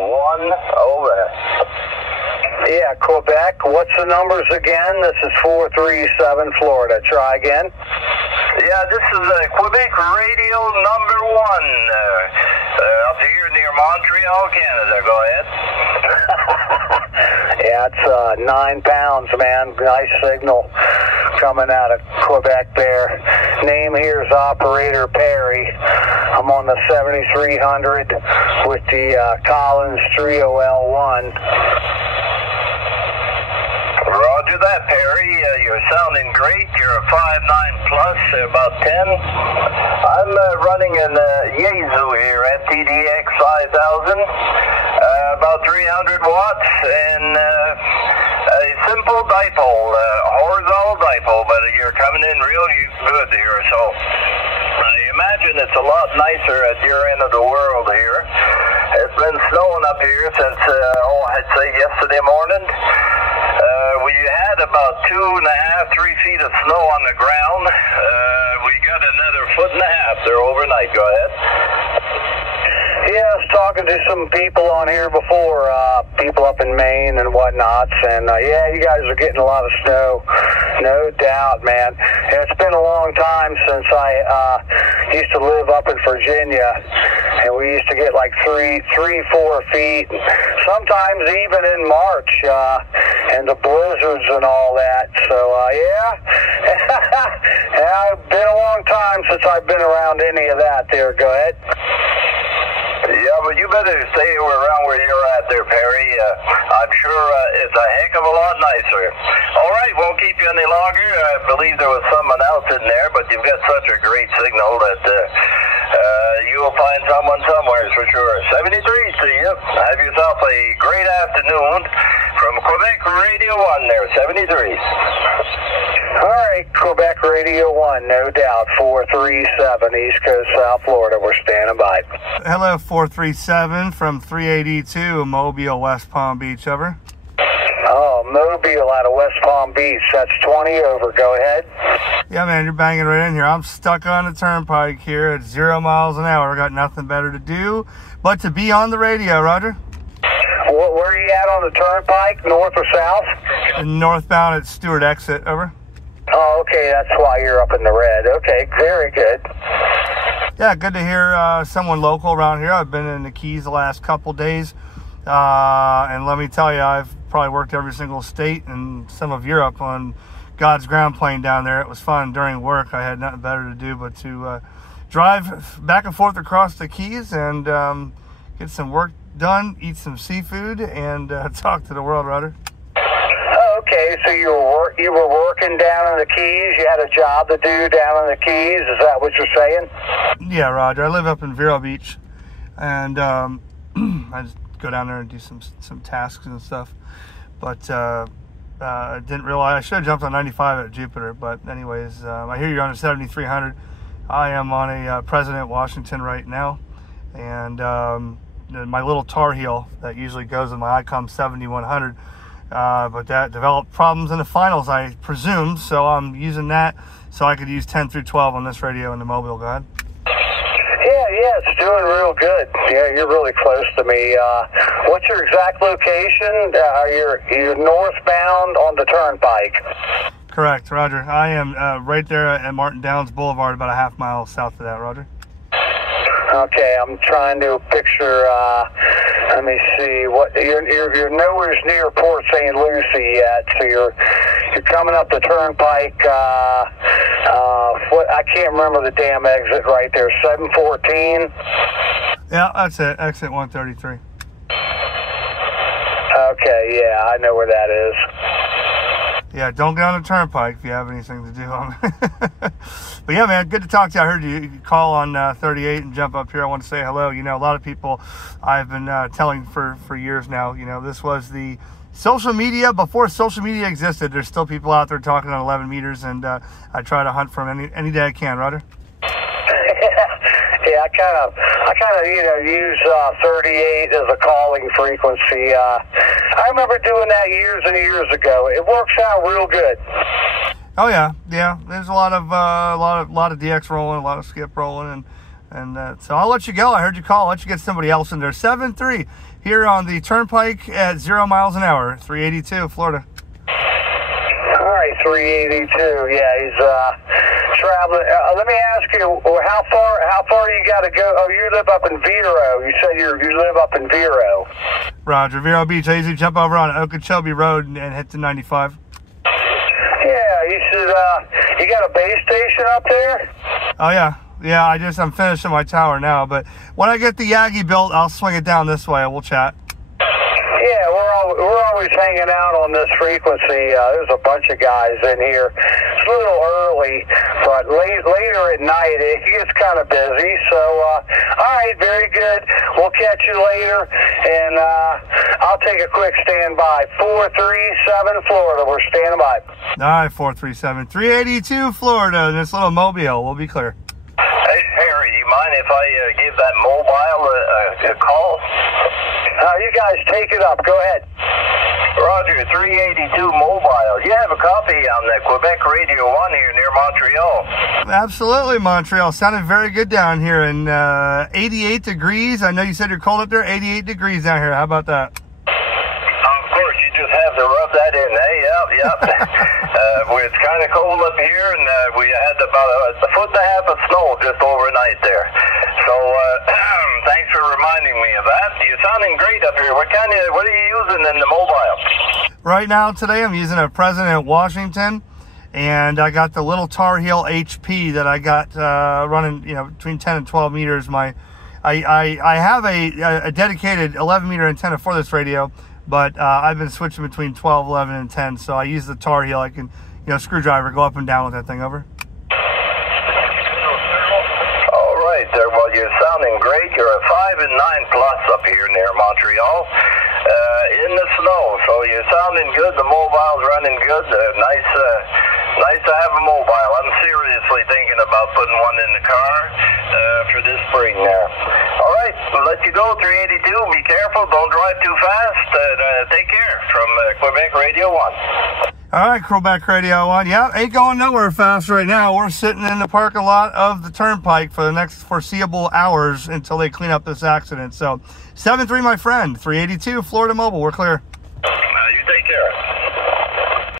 over. Yeah, Quebec. What's the numbers again? This is 437 Florida. Try again. Yeah, this is Quebec Radio number 1. Up here near Montreal, Canada. Go ahead. Yeah, it's 9 pounds, man. Nice signal coming out of Quebec there. Name here is Operator Perry. I'm on the 7300 with the Collins 30L1. Roger that, Perry. You're sounding great. You're a 5.9 plus, about 10. I'm running an Yaesu here at TDX 5000, about 300 watts, and a simple dipole, horizontal dipole, but you're coming in real good here. So I imagine it's a lot nicer at your end of the world here. It's been snowing up here since, I'd say yesterday morning. We had about 2.5, 3 feet of snow on the ground. We got another 1.5 feet there overnight. Go ahead. Yeah, I was talking to some people on here before, people up in Maine and whatnots, and yeah, you guys are getting a lot of snow, no doubt, man. And it's been a long time since I used to live up in Virginia, and we used to get like 3, 4 feet, sometimes even in March, and the blizzards and all that. So yeah, yeah, it's been a long time since I've been around any of that. There, go ahead. Yeah, but you better stay around where you're at there, Perry. I'm sure it's a heck of a lot nicer. All right, won't keep you any longer. I believe there was someone else in there, but you've got such a great signal that you'll find someone somewhere for sure. 73 to you. Have yourself a great afternoon from Quebec Radio 1 there, 73. All right, Quebec Radio 1, no doubt, 437 East Coast, South Florida. We're standing by. Hello, 437 from 382 Mobile, West Palm Beach, over. Oh, Mobile out of West Palm Beach. That's 20 over. Go ahead. Yeah, man, you're banging right in here. I'm stuck on the turnpike here at 0 miles an hour. I got nothing better to do but to be on the radio, Roger. Where are you at on the turnpike, north or south? Northbound at Stewart Exit, over. Oh, okay, that's why you're up in the red. Okay, very good. Yeah, good to hear someone local around here. I've been in the Keys the last couple days, and let me tell you, I've probably worked every single state and some of Europe on God's ground plane down there. It was fun during work. I had nothing better to do but to drive back and forth across the Keys and get some work done, eat some seafood, and talk to the world, Roger. Okay, so you were working down in the Keys. You had a job to do down in the Keys. Is that what you're saying? Yeah, Roger. I live up in Vero Beach, and I just go down there and do some tasks and stuff. But I didn't realize I should have jumped on 95 at Jupiter. But anyways, I hear you're on a 7300. I am on a President Washington right now, and my little Tar Heel that usually goes in my ICOM 7100. But that developed problems in the finals, I presume, so I'm using that so I could use 10 through 12 on this radio in the Mobile. Go ahead. Yeah, it's doing real good. Yeah, you're really close to me. What's your exact location? You're northbound on the turnpike. Correct, Roger. I am right there at Martin Downs Boulevard, about a half mile south of that, Roger. Okay, I'm trying to picture, let me see, what you're nowhere near Port St. Lucie yet, so you're coming up the turnpike, I can't remember the damn exit right there, 714? Yeah, that's it, exit 133. Okay, yeah, I know where that is. Yeah, don't get on the turnpike if you have anything to do on it. But yeah, man, good to talk to you. I heard you call on 38 and jump up here. I want to say hello. You know, a lot of people I've been telling for years now, you know, this was the social media before social media existed. There's still people out there talking on 11 meters, and I try to hunt from any day I can, Roger. Yeah, I kind of use 38 as a calling frequency. I remember doing that years and years ago. It works out real good. Oh yeah. There's a lot of DX rolling, a lot of skip rolling, and so I'll let you go. I heard you call. I'll let you get somebody else in there. 7-3. here on the Turnpike at 0 miles an hour, 382, Florida. All right, 382. Yeah, he's traveling. Let me ask you, how far you got to go? Oh, you live up in Vero. You said you live up in Vero. Roger, Vero Beach. I usually jump over on Okeechobee Road and hit the 95. Yeah, you should. You got a base station up there? Oh yeah. Yeah, I'm finishing my tower now, but when I get the Yagi built, I'll swing it down this way. We'll chat. Yeah, we're always hanging out on this frequency. There's a bunch of guys in here. It's a little early, but later at night it gets kind of busy. So, all right, very good. We'll catch you later, and I'll take a quick standby. 437 Florida. We're standing by. All right, 437, 382 Florida. This little mobile. We'll be clear. Hey, Perry, you mind if I give that mobile a call? You guys take it up. Go ahead. Roger, 382 mobile. You have a copy on the Quebec Radio 1 here near Montreal. Absolutely, Montreal. Sounded very good down here in 88 degrees. I know you said you're cold up there. 88 degrees down here. How about that? Of course, you just have to rub that in, eh? Yep. It's kind of cold up here, and we had about a foot and a half of snow just overnight there. So, thanks for reminding me of that. You're sounding great up here. What are you using in the mobile? Right now, today, I'm using a President Washington, and I got the little Tar Heel HP that I got running, between 10 and 12 meters. I have a dedicated 11 meter antenna for this radio, but I've been switching between 12, 11, and 10. So I use the Tar Heel. I can, screwdriver, go up and down with that thing. Over. All right. Well, you're sounding great. You're a 5 and 9 plus up here near Montreal. In the snow, so you're sounding good. The mobile's running good. Nice to have a mobile. I'm seriously thinking about putting one in the car for this spring there. All right, we'll let you go, 382. Be careful. Don't drive too fast. Take care from Quebec Radio 1. All right, Quebec Radio 1. Yeah, ain't going nowhere fast right now. We're sitting in the parking lot of the Turnpike for the next foreseeable hours until they clean up this accident. So, 7-3, my friend. 382, Florida Mobile. We're clear.